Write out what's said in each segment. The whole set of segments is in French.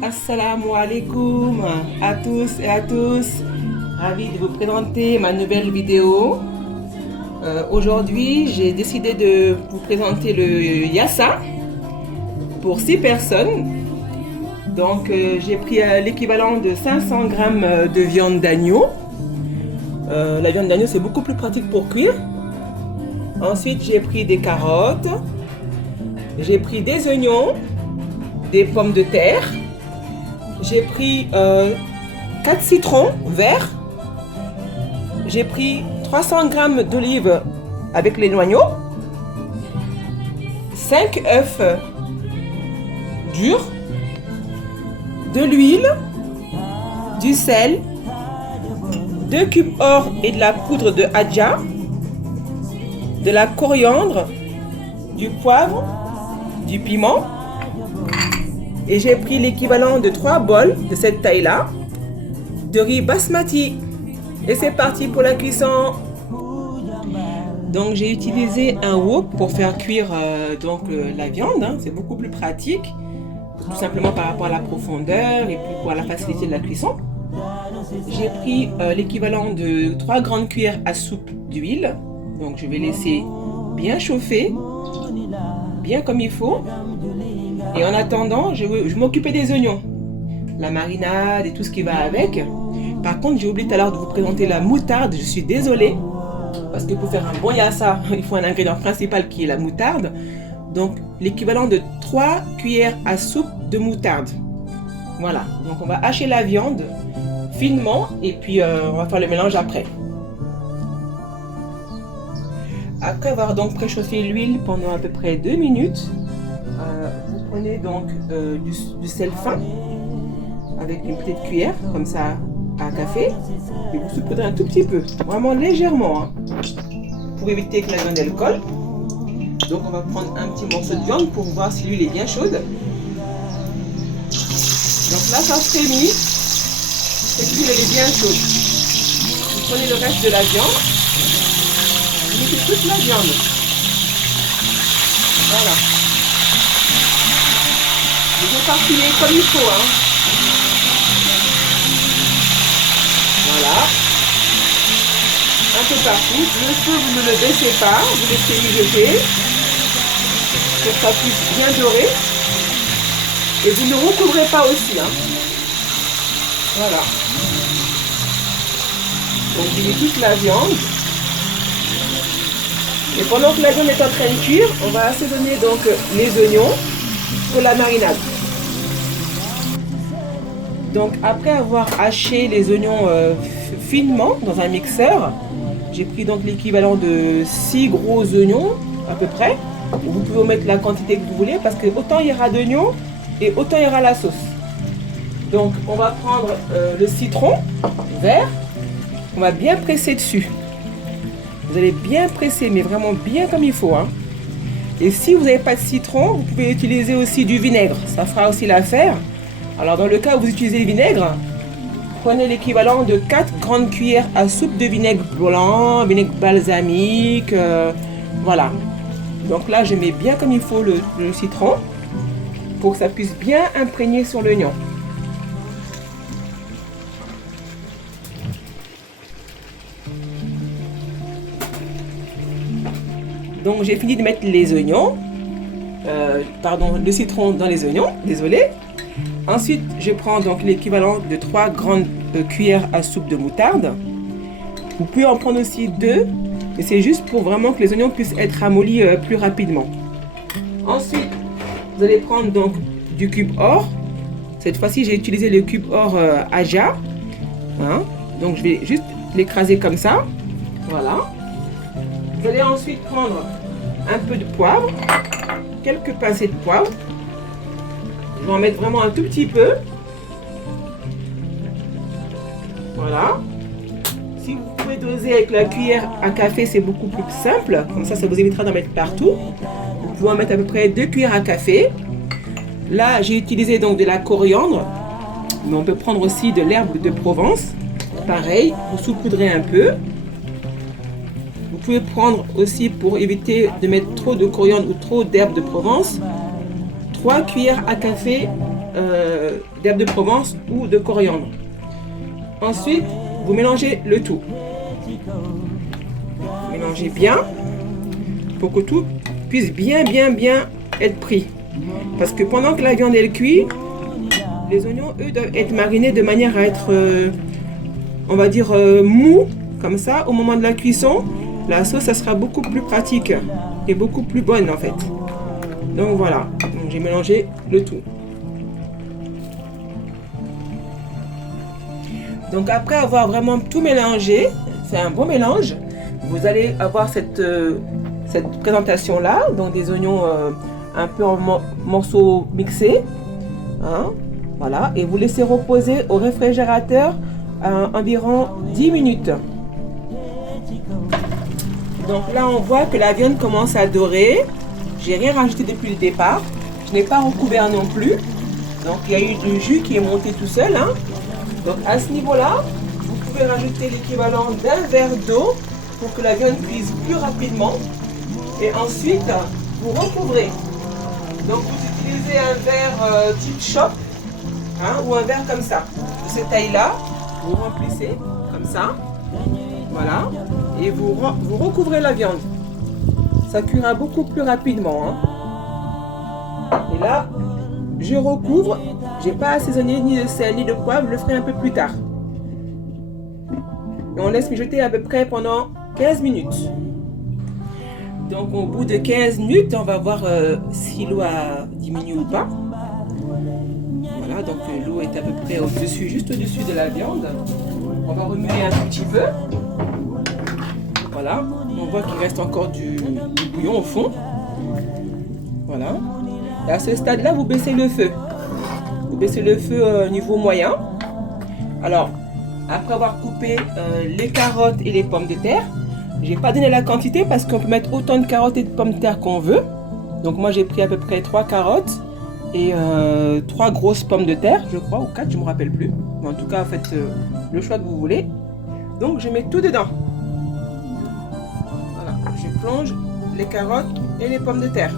Assalamu alaikum à tous et à tous. Ravi de vous présenter ma nouvelle vidéo. Aujourd'hui, j'ai décidé de vous présenter le yassa pour 6 personnes. Donc, j'ai pris l'équivalent de 500 grammes de viande d'agneau. La viande d'agneau, c'est beaucoup plus pratique pour cuire. Ensuite, j'ai pris des carottes. J'ai pris des oignons, des pommes de terre. J'ai pris 4 citrons verts. J'ai pris 300 grammes d'olives avec les noyaux. 5 œufs durs. De l'huile. Du sel. 2 cubes or et de la poudre de hadja. De la coriandre. Du poivre. Du piment. Et j'ai pris l'équivalent de 3 bols de cette taille-là, de riz basmati. Et c'est parti pour la cuisson. Donc j'ai utilisé un wok pour faire cuire la viande. C'est beaucoup plus pratique, tout simplement par rapport à la profondeur et puis pour la facilité de la cuisson. J'ai pris l'équivalent de 3 grandes cuillères à soupe d'huile. Donc je vais laisser bien chauffer, bien comme il faut. Et en attendant, je vais m'occuper des oignons, la marinade et tout ce qui va avec. Par contre, j'ai oublié tout à l'heure de vous présenter la moutarde. Je suis désolée, parce que pour faire un bon yassa, il faut un ingrédient principal qui est la moutarde. Donc, l'équivalent de 3 cuillères à soupe de moutarde. Voilà, donc on va hacher la viande finement et puis on va faire le mélange après. Après avoir donc préchauffé l'huile pendant à peu près 2 minutes, vous prenez donc du sel fin avec une petite cuillère comme ça à café et vous saupoudrez un tout petit peu, vraiment légèrement, pour éviter que la viande elle colle. Donc on va prendre un petit morceau de viande pour voir si l'huile est bien chaude. Donc là ça frémit, cette huile elle est bien chaude. Vous prenez le reste de la viande, vous mettez toute la viande. Voilà. Vous éparpillez comme il faut. Voilà. Un peu partout. Le feu, vous ne le baissez pas. Vous laissez mijoter. Pour que ça puisse bien dorer. Et vous ne recouvrez pas aussi. Voilà. Donc, vous mettez toute la viande. Et pendant que la viande est en train de cuire, on va assaisonner donc les oignons pour la marinade. Donc après avoir haché les oignons finement dans un mixeur, j'ai pris donc l'équivalent de 6 gros oignons à peu près. Vous pouvez mettre la quantité que vous voulez parce que autant il y aura d'oignons et autant il y aura la sauce. Donc on va prendre le citron vert, on va bien presser dessus. Vous allez bien presser, mais vraiment bien comme il faut. Et si vous n'avez pas de citron, vous pouvez utiliser aussi du vinaigre. Ça fera aussi l'affaire. Alors dans le cas où vous utilisez le vinaigre, prenez l'équivalent de 4 grandes cuillères à soupe de vinaigre blanc, vinaigre balsamique. Voilà. Donc là, je mets bien comme il faut le citron pour que ça puisse bien imprégner sur l'oignon. Donc j'ai fini de mettre les oignons, le citron dans les oignons, désolé. Ensuite, je prends donc l'équivalent de 3 grandes cuillères à soupe de moutarde. Vous pouvez en prendre aussi 2, mais c'est juste pour vraiment que les oignons puissent être ramollis plus rapidement. Ensuite, vous allez prendre donc du cube or. Cette fois-ci, j'ai utilisé le cube or hadja. Donc je vais juste l'écraser comme ça. Voilà. Vous allez ensuite prendre un peu de poivre, quelques pincées de poivre. Je vais en mettre vraiment un tout petit peu. Voilà. Si vous pouvez doser avec la cuillère à café, c'est beaucoup plus simple. Comme ça vous évitera d'en mettre partout. Vous pouvez en mettre à peu près 2 cuillères à café. Là, j'ai utilisé donc de la coriandre. Mais on peut prendre aussi de l'herbe de Provence. Pareil, vous saupoudrez un peu. Vous pouvez prendre aussi, pour éviter de mettre trop de coriandre ou trop d'herbe de Provence, 3 cuillères à café d'herbe de Provence ou de coriandre. Ensuite, vous mélangez le tout. Mélangez bien pour que tout puisse bien être pris. Parce que pendant que la viande elle cuit, les oignons, eux, doivent être marinés de manière à être, on va dire, mou. Comme ça, au moment de la cuisson, la sauce, ça sera beaucoup plus pratique et beaucoup plus bonne en fait. Donc voilà, j'ai mélangé le tout. Donc après avoir vraiment tout mélangé, c'est un bon mélange, vous allez avoir cette présentation là, donc des oignons un peu en morceaux mixés, hein, voilà, et vous laissez reposer au réfrigérateur environ 10 minutes. Donc là on voit que la viande commence à dorer. J'ai rien rajouté depuis le départ, je n'ai pas recouvert non plus, donc il y a eu du jus qui est monté tout seul, hein. Donc à ce niveau-là, vous pouvez rajouter l'équivalent d'un verre d'eau pour que la viande cuise plus rapidement. Et ensuite, vous recouvrez. Donc vous utilisez un verre type choc, hein, ou un verre comme ça, de cette taille-là. Vous remplissez comme ça, voilà, et vous recouvrez la viande. Ça cuira beaucoup plus rapidement, hein. Et là, je recouvre. J'ai pas assaisonné ni de sel ni de poivre, je le ferai un peu plus tard. Et on laisse mijoter à peu près pendant 15 minutes. Donc au bout de 15 minutes, on va voir si l'eau a diminué ou pas. Voilà, donc l'eau est à peu près au-dessus, juste au-dessus de la viande. On va remuer un tout petit peu. Voilà, on voit qu'il reste encore du bouillon au fond. Voilà. Et à ce stade-là, vous baissez le feu. Vous baissez le feu au niveau moyen. Alors, après avoir coupé les carottes et les pommes de terre, j'ai pas donné la quantité parce qu'on peut mettre autant de carottes et de pommes de terre qu'on veut. Donc moi j'ai pris à peu près 3 carottes et 3 grosses pommes de terre, je crois, ou 4, je me rappelle plus. Mais en tout cas, faites le choix que vous voulez. Donc je mets tout dedans. Voilà, je plonge les carottes et les pommes de terre.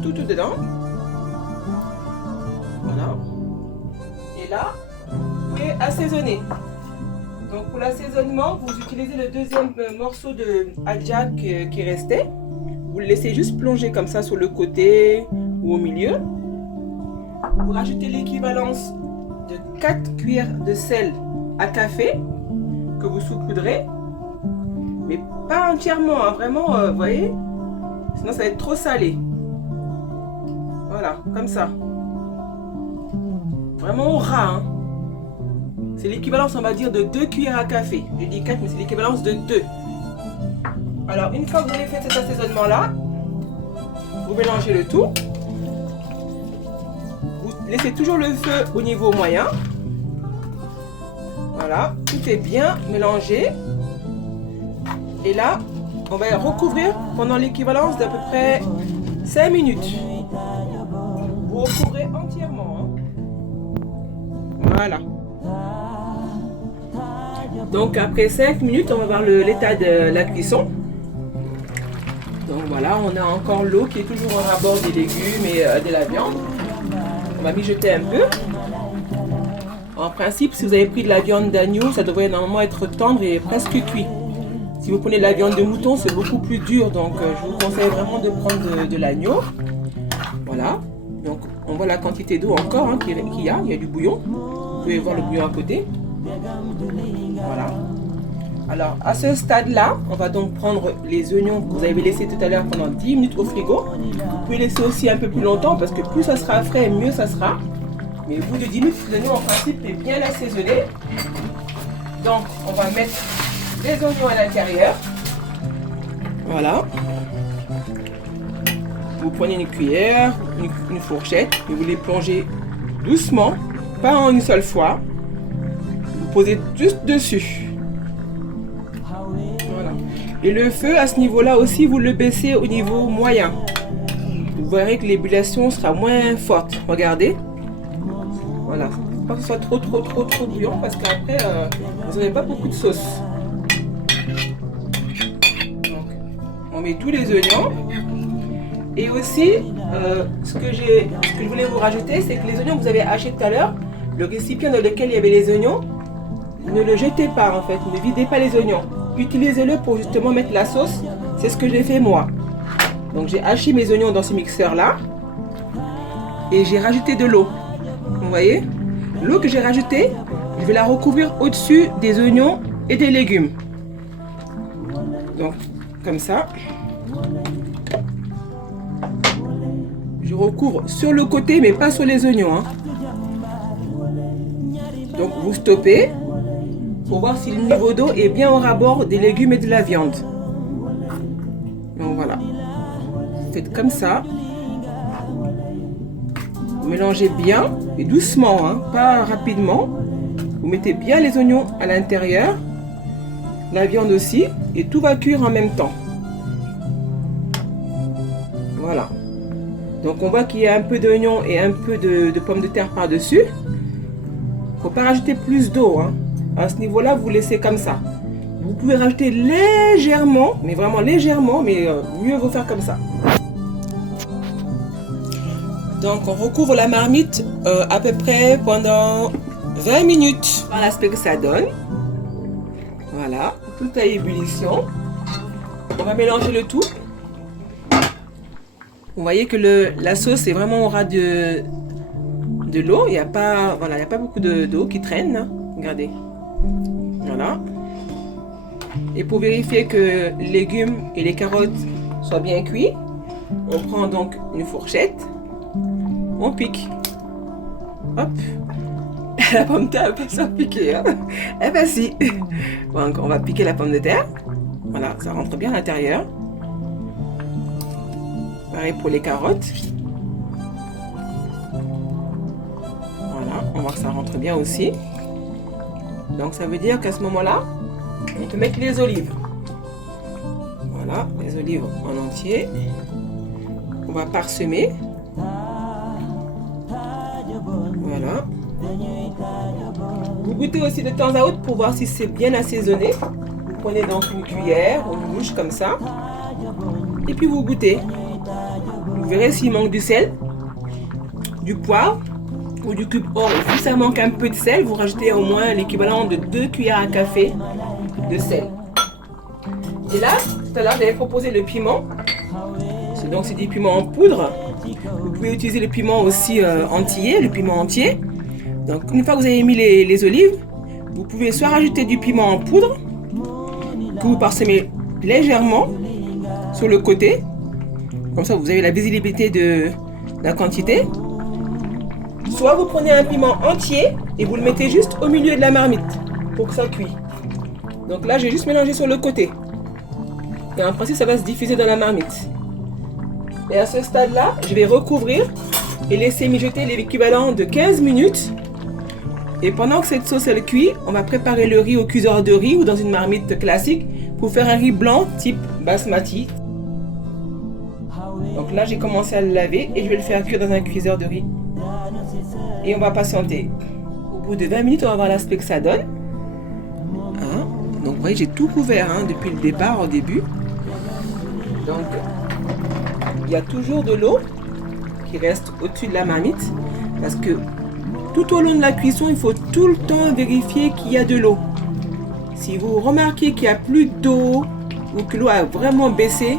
Tout dedans. Voilà. Et là, vous pouvez assaisonner. Donc pour l'assaisonnement, vous utilisez le deuxième morceau de adja qui restait. Vous le laissez juste plonger comme ça sur le côté ou au milieu. Vous rajoutez l'équivalence de 4 cuillères de sel à café que vous saupoudrez. Mais pas entièrement, hein, vraiment, vous voyez. Sinon ça va être trop salé. Voilà, comme ça. Vraiment au ras, hein. C'est l'équivalence, on va dire, de 2 cuillères à café. Je dis 4, mais c'est l'équivalence de 2. Alors, une fois que vous avez fait cet assaisonnement-là, vous mélangez le tout. Vous laissez toujours le feu au niveau moyen. Voilà, tout est bien mélangé. Et là, on va recouvrir pendant l'équivalence d'à peu près 5 minutes. Vous recouvrez entièrement, hein. Voilà. Donc après 5 minutes, on va voir l'état de la cuisson. Donc voilà, on a encore l'eau qui est toujours en rabord des légumes et de la viande. On va mijoter un peu. En principe, si vous avez pris de la viande d'agneau, ça devrait normalement être tendre et presque cuit. Si vous prenez de la viande de mouton, c'est beaucoup plus dur. Donc je vous conseille vraiment de prendre de l'agneau. Voilà. Donc on voit la quantité d'eau encore, hein, qu'il y a. Il y a du bouillon. Vous pouvez voir le bouillon à côté. Voilà. Alors à ce stade-là, on va donc prendre les oignons que vous avez laissés tout à l'heure pendant 10 minutes au frigo. Vous pouvez laisser aussi un peu plus longtemps parce que plus ça sera frais, mieux ça sera. Mais au bout de 10 minutes, l'oignon en principe est bien assaisonné. Donc on va mettre les oignons à l'intérieur. Voilà. Vous prenez une cuillère, une fourchette et vous les plongez doucement, pas en une seule fois. posez juste dessus. Voilà. Et le feu, à ce niveau-là aussi, vous le baissez au niveau moyen. Vous verrez que l'ébullition sera moins forte. Regardez. Voilà. Pas que ce soit trop bouillant parce qu'après, vous n'aurez pas beaucoup de sauce. Donc, on met tous les oignons. Et aussi, ce que je voulais vous rajouter, c'est que les oignons que vous avez achetés tout à l'heure, le récipient dans lequel il y avait les oignons, ne le jetez pas en fait, ne videz pas les oignons. Utilisez-le pour justement mettre la sauce, c'est ce que j'ai fait moi. Donc j'ai haché mes oignons dans ce mixeur là, et j'ai rajouté de l'eau. Vous voyez? L'eau que j'ai rajoutée, je vais la recouvrir au-dessus des oignons et des légumes. Donc, comme ça. Je recouvre sur le côté, mais pas sur les oignons. Hein. Donc, vous stoppez pour voir si le niveau d'eau est bien au rabord des légumes et de la viande. Donc, voilà. Vous faites comme ça. Vous mélangez bien et doucement, hein, pas rapidement. Vous mettez bien les oignons à l'intérieur, la viande aussi, et tout va cuire en même temps. Voilà. Donc on voit qu'il y a un peu d'oignon et un peu de pommes de terre par-dessus. Il ne faut pas rajouter plus d'eau. Hein. À ce niveau-là, vous laissez comme ça. Vous pouvez rajouter légèrement, mais vraiment légèrement, mais mieux vaut faire comme ça. Donc on recouvre la marmite à peu près pendant 20 minutes. Voilà l'aspect que ça donne. Voilà, tout à ébullition. On va mélanger le tout. Vous voyez que la sauce est vraiment au ras de l'eau. Il n'y a pas, voilà, il y a pas beaucoup d'eau qui traîne. Hein. Regardez. Voilà. Et pour vérifier que les légumes et les carottes soient bien cuits, on prend donc une fourchette. On pique. Hop. La pomme de terre n'a pas ça piquer. Hein. Eh ben si. Donc on va piquer la pomme de terre. Voilà, ça rentre bien à l'intérieur. Pareil pour les carottes. Voilà, on voit que ça rentre bien aussi. Donc ça veut dire qu'à ce moment-là, on peut mettre les olives. Voilà, les olives en entier. On va parsemer. Voilà. Vous goûtez aussi de temps à autre pour voir si c'est bien assaisonné. Vous prenez donc une cuillère ou une louche comme ça. Et puis vous goûtez. Vous verrez s'il manque du sel, du poivre ou du cube or. Et si ça manque un peu de sel, vous rajoutez au moins l'équivalent de 2 cuillères à café de sel. Et là, tout à l'heure, j'avais proposé le piment. Donc c'est du piment en poudre. Vous pouvez utiliser le piment aussi entier, le piment entier. Donc une fois que vous avez mis les olives, vous pouvez soit rajouter du piment en poudre, que vous parsemez légèrement sur le côté. Comme ça vous avez la visibilité de la quantité. Soit vous prenez un piment entier et vous le mettez juste au milieu de la marmite pour que ça cuise. Donc là j'ai juste mélangé sur le côté. Et en principe ça va se diffuser dans la marmite. Et à ce stade-là, je vais recouvrir et laisser mijoter l'équivalent de 15 minutes. Et pendant que cette sauce elle cuit, on va préparer le riz au cuiseur de riz ou dans une marmite classique pour faire un riz blanc type basmati. Donc là, j'ai commencé à le laver et je vais le faire cuire dans un cuiseur de riz. Et on va patienter. Au bout de 20 minutes, on va voir l'aspect que ça donne. Hein? Donc vous voyez, j'ai tout couvert hein, depuis le départ, au début. Donc, il y a toujours de l'eau qui reste au-dessus de la marmite parce que tout au long de la cuisson, il faut tout le temps vérifier qu'il y a de l'eau. Si vous remarquez qu'il n'y a plus d'eau ou que l'eau a vraiment baissé,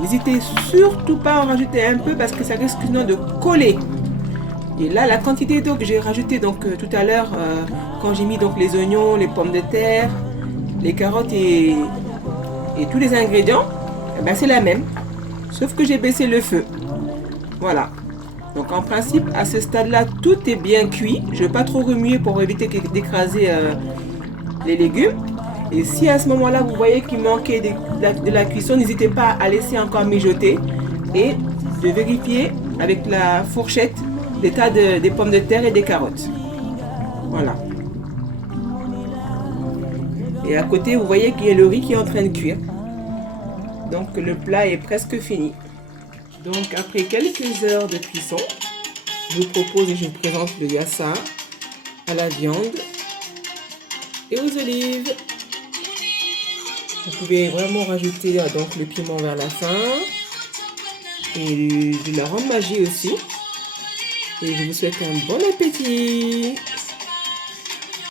n'hésitez surtout pas à en rajouter un peu parce que ça risque sinon de coller. Et là, la quantité d'eau que j'ai rajoutée donc tout à l'heure quand j'ai mis donc les oignons, les pommes de terre, les carottes et tous les ingrédients, eh ben, c'est la même. Sauf que j'ai baissé le feu. Voilà. Donc en principe, à ce stade-là, tout est bien cuit. Je ne vais pas trop remuer pour éviter d'écraser les légumes. Et si à ce moment-là, vous voyez qu'il manquait de la cuisson, n'hésitez pas à laisser encore mijoter et de vérifier avec la fourchette l'état des pommes de terre et des carottes. Voilà. Et à côté, vous voyez qu'il y a le riz qui est en train de cuire. Donc le plat est presque fini. Donc après quelques heures de cuisson, je vous propose et je vous présente le yassa à la viande et aux olives. Vous pouvez vraiment rajouter donc le piment vers la fin et de la rhum magie aussi. Et je vous souhaite un bon appétit.